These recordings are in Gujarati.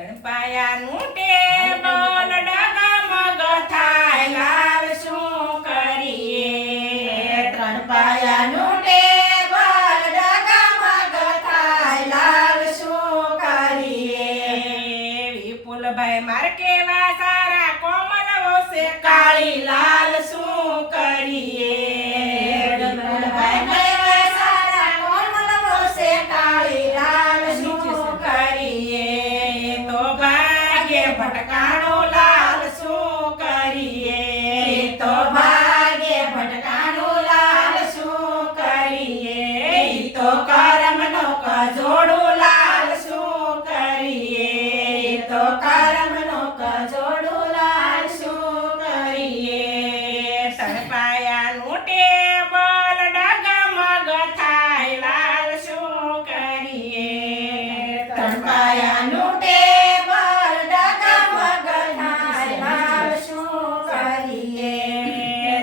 તણપાયાનું ટેબલ તો કરીએ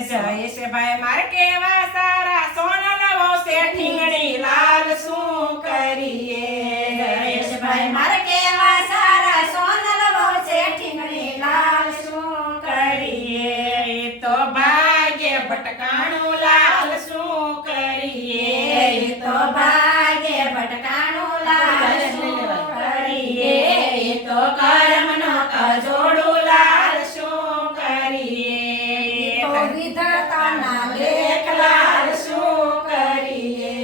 જયેશભાઈ માર કેવા સારા સોનલ વસે ઠીંગણી લાલ શું કરીએ જયેશભાઈ મારે ભટકાણું લાલ શું કરીએ તો ભાગે ભટકાણો લાલ શું કરીએ તો કર્મનો કજોડું લાલ શું કરીએ તો વિધાતાના લેખ લાલ શું કરીએ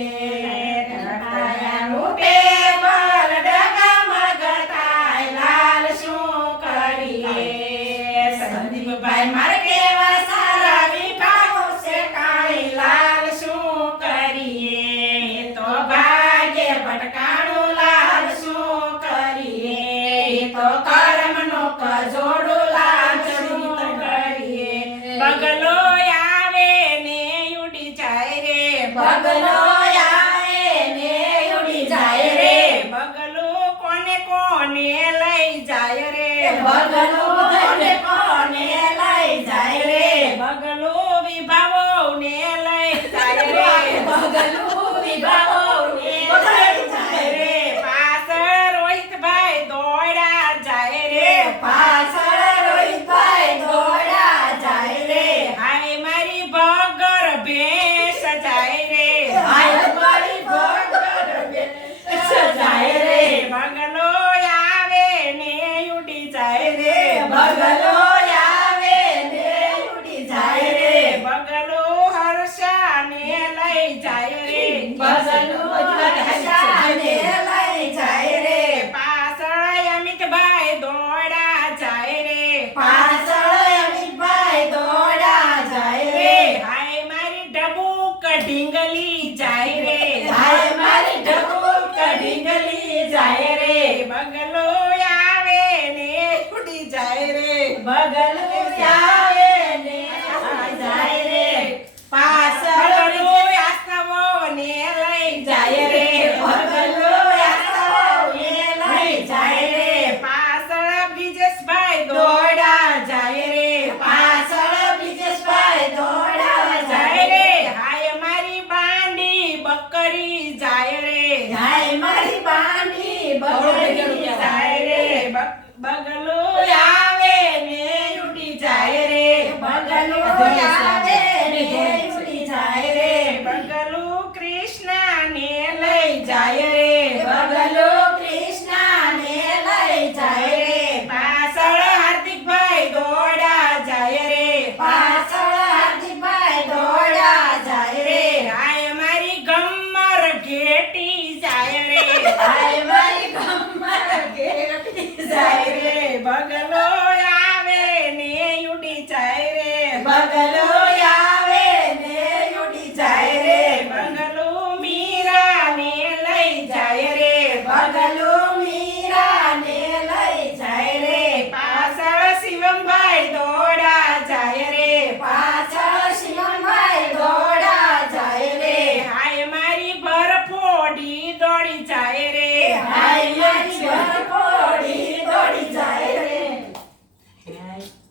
તણપાયાનું ટેબલ ડગમગ લાલ શું કરીએ સંદીપભાઈ મારે કેવા બગલો આવે ને ઉડી જાય રે. બગલો કોને કોને લઈ જાય રે? બગલો બગલો હર્ષાને બગલો આવે ને ઉડી જાય રે. બગલો આવે ને ઉડી જાય રે. બગલો કૃષ્ણ ને લઈ જાય રે. બગલો કૃષ્ણને લઈ જાય રે. પાછળ હાર્દિકભાઈ દોડા જાય રે. પાછળ હાર્દિકભાઈ દોડા જાય રે. હાય મારી ગમ્મર ઘેટી જાય રે.